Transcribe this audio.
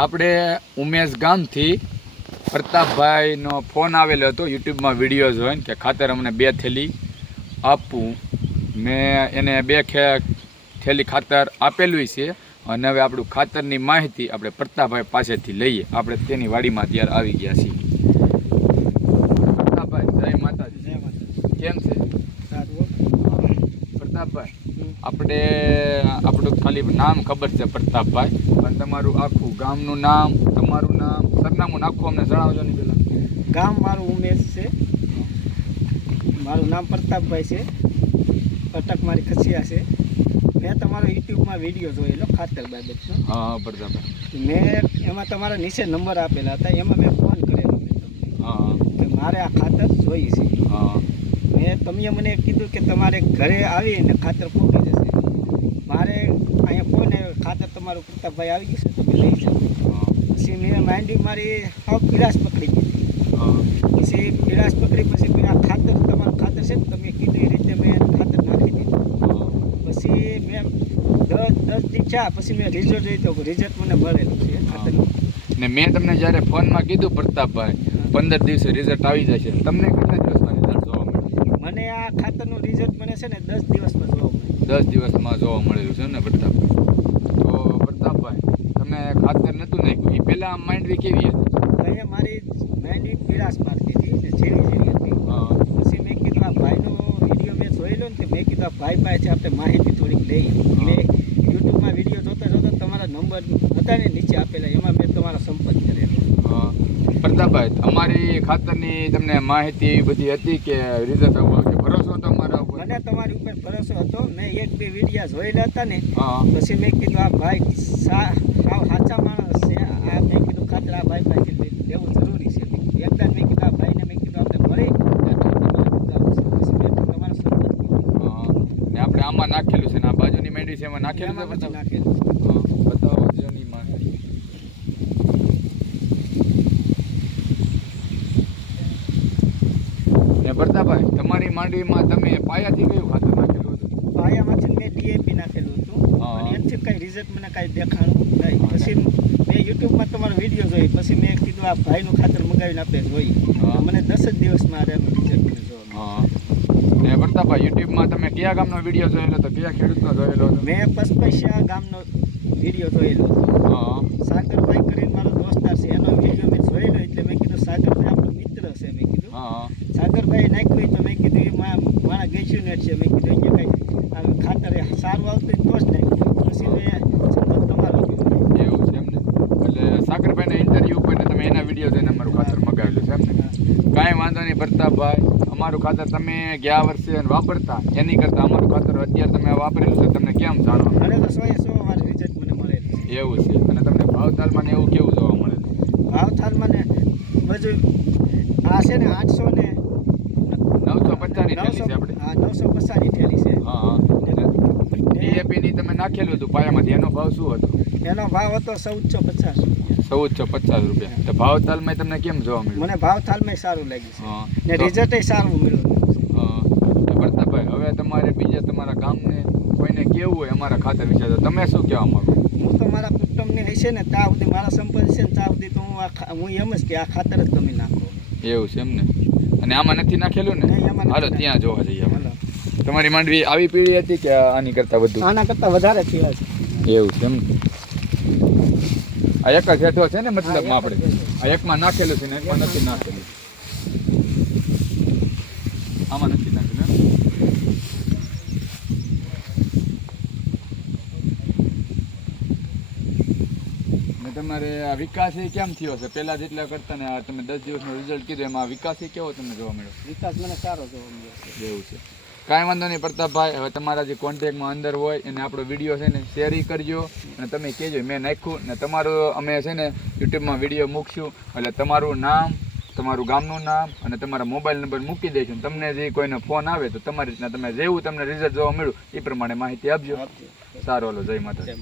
આપણે ઉમેશ ગામથી પ્રતાપભાઈનો ફોન આવેલો હતો યુટ્યુબમાં વિડીયો જોઈને કે ખાતર અમને 2 થેલી આપવું. મેં એને 2 થેલી ખાતર આપેલું છે અને હવે આપણું ખાતરની માહિતી આપણે પ્રતાપભાઈ પાસેથી લઈએ. આપણે તેની વાડીમાં અત્યારે આવી ગયા છીએ. પ્રતાપભાઈ જય માતાજી. જય માતાજી. કેમ છે? પ્રતાપભાઈ આપણે આપણું ખાલી નામ ખબર છે પ્રતાપભાઈ, પણ તમારું આખું ગામનું નામ, તમારું નામ, સરનામું નાખું અમને જણાવજો ને પહેલાં. ગામ મારું ઉમેશ છે, મારું નામ પ્રતાપભાઈ છે, અટક મારી ખસિયા છે. મેં તમારો યુટ્યુબમાં વિડીયો જોયેલો ખાતર બાબતનો. હા પ્રતાપભાઈ, મેં એમાં તમારા નીચે નંબર આપેલા હતા, એમાં મેં ફોન કરેલો મેં તમને. હા કે મારે આ ખાતર જોઈએ છે. હા તમે મને કીધું કે તમારે ઘરે આવીને ખાતર પહોંચી જશે. મારે અહીંયા ફોન આવ્યો, ખાતર તમારું પ્રતાપભાઈ આવી ગયું છે, તમે લઈ જાઓ. પછી મેં માંડી મારી હાવ પીળાશ પકડી દીધી. પછી પીળાશ પકડી પછી મેં આ ખાતર તમારું ખાતર છે ને તમે કીધું એ રીતે મેં ખાતર નાખી દીધું. પછી મેં 10 દી થયા પછી મેં રિઝલ્ટ જોઈ તો રિઝલ્ટ મને મળેલું છે ખાતરનું. ને મેં તમને જ્યારે ફોનમાં કીધું પ્રતાપભાઈ 15 દિવસે રિઝલ્ટ આવી જશે, તમને કેટલા દિવસમાં રિઝલ્ટ જોવા મળ્યું? મને આ ખાતરનું રિઝલ્ટ મને છે ને 10 દિવસમાં જોવા મળ્યું. 10 દિવસમાં જોવા મળેલું છે ને પ્રતાપભાઈ? તો પ્રતાપભાઈ તમે ખાતર નહોતું નાખ્યું એ પહેલાં માંડવી કેવી હતી? અહીંયા મારી માંડવી પીળાશ મારતી હતી ને ઝીણી ઝીણી હતી. પછી મેં કીધું આ ભાઈનો વિડીયો મેં જોયેલો ને મેં કીધું આ ભાઈ પાસે આપણે માહિતી થોડીક લઈએ. મેં યુટ્યુબમાં વિડીયો જોતા જોતા તમારા નંબર હતા ને નીચે આપેલા, એમાં મેં તમારો સંપર્ક કરેલો. પ્રતાપભાઈ અમારી ખાતરની તમને માહિતી એવી બધી હતી કે રિઝલ્ટ આવવા કે ભરોસો હતો મારા ઉપર? મને તમારી ઉપર ભરોસો હતો. મેં 1-2 વિડીયા જોયેલા હતા ને પછી મેં કીધું આ ભાઈ સાવ સાચા માણસ છે. આ મેં કીધું ખાતર આ ભાઈ પાસે લેવું જરૂરી છે. એકદમ મેં કીધું આ ભાઈને મેં કીધું આપણે મળી તમારો સંપર્ક ને આપણે આમાં નાખેલું છે ને આ બાજુની મેંડી છે એમાં નાખેલું છે? નાખેલું. બતાવો જોની માહિતી. ને પ્રતાપભાઈ તમારી માંડવીમાં તમે પાયાથી કયું ખાતર નાખેલું હતું? પાયામાંથી મેં ડીએપી નાખેલું હતું અને એમથી કંઈ રિઝલ્ટ મને કાંઈ દેખાણું નહીં. પછી મેં યુટ્યુબમાં તમારો વિડીયો જોઈ પછી મેં કીધું આ ભાઈનું ખાતર મંગાવીને આપણે જોઈએ. મને 10 જ દિવસમાં એનું રિઝલ્ટ મને જોવા. ને પ્રતાપભાઈ યુટ્યુબમાં તમે કયા ગામનો વિડીયો જોયેલો હતો, કયા ખેડૂતનો જોયેલો હતો? મેં પસપૈસા ગામનો વિડીયો જોયેલો હતો. સાગરભાઈ કરીને મારો દોસ્તાર છે, એનો વિડીયો મેં જોયેલો એટલે મેં કીધું સાગરભાઈ આપણો મિત્ર છે. મેં કીધું સાગરભાઈ નાખ્યું તો મેં કીધું એ મારા ગેસ્યુ નેટ છે. મેં કીધું અહીંયા કંઈ ખાતર સારું આવતું તો જ નાખ્યું. પછી મેં તમારો એવું છે એમને? એટલે સાગરભાઈના ઇન્ટરવ્યૂ ઉપર તમે એના વિડીયો જોઈને અમારું ખાતર મગાવેલું છે એમને? કાંઈ વાંધો નહીં પ્રતાપભાઈ, અમારું ખાતર તમે ગયા વર્ષે વાપરતા એની કરતાં અમારું ખાતર અત્યારે તમે વાપરેલું છે, તમને કેમ જાણવા મને તો 100 વાર રિઝલ્ટ મને મળેલું છે. એવું છે? અને તમને ભાવતાલમાં ને એવું કેવું જોવા મળે? ભાવતાલમાં ને બધું આ છે ને 800 ને 950 ની થેલી છે આપણે. હા 950 ની થેલી છે. ડીએપી ની તમે નાખેલું હતું પાયામાંથી, એનો ભાવ શું હતો? એનો ભાવ હતો 1450 રૂપિયા. 1450 રૂપિયા. તો ભાવતાલમાં તમને કેમ જોવા મળ્યું? મને ભાવતાલમાં સારું લાગ્યું છે ને રિઝલ્ટ સારું મળ્યું. પ્રતાપભાઈ હવે તમારે બીજા તમારા ગામને કોઈને કેવું હોય અમારા ખાતર વિશે તો તમે શું કહેવા માંગો? હું તો મારા કુટુંબને હશે ને ત્યાં સુધી મારા સંપર્ક છે ને ત્યાં સુધી તો હું એમ જ કે આ ખાતર જ તમે નાખો. એવું છે એમ ને? અને આમાં નથી નાખેલું ને? હાલો ત્યાં જોવા જઈએ. તમારી માંડવી આવી પીળી હતી કે આની કરતાં વધુ? આના કરતાં વધારે થયા છે. એવું છે એમ ને? આ એક જ હેઠો છે ને મતલબમાં આપણે આ એકમાં નાખેલું છે ને એકમાં નથી નાખેલું? આમાં નથી નાખેલું. તમારે આ વિકાસ એ કેમ થયો છે પહેલા જેટલા કરતા ને તમે 10 દિવસનો રિઝલ્ટ કીધું એમાં વિકાસ એ કેવો તમને જોવા મળ્યો? વિકાસ મને સારો જોવા મળ્યો. એવું છે? કાંઈ વાંધો નહીં પ્રતાપભાઈ, હવે તમારા જે કોન્ટેક્ટમાં અંદર હોય એને આપણો વિડીયો છે ને શેર કરજો અને તમે કહેજો મેં નાખ્યું ને તમારું અમે છે ને યુટ્યુબમાં વિડીયો મૂકશું એટલે તમારું નામ, તમારું ગામનું નામ અને તમારા મોબાઈલ નંબર મૂકી દઈશું. તમને જે કોઈનો ફોન આવે તો તમારી રીતના તમે જેવું તમને રિઝલ્ટ જોવા મળ્યું એ પ્રમાણે માહિતી આપજો. સારું, હાલો જય માતા.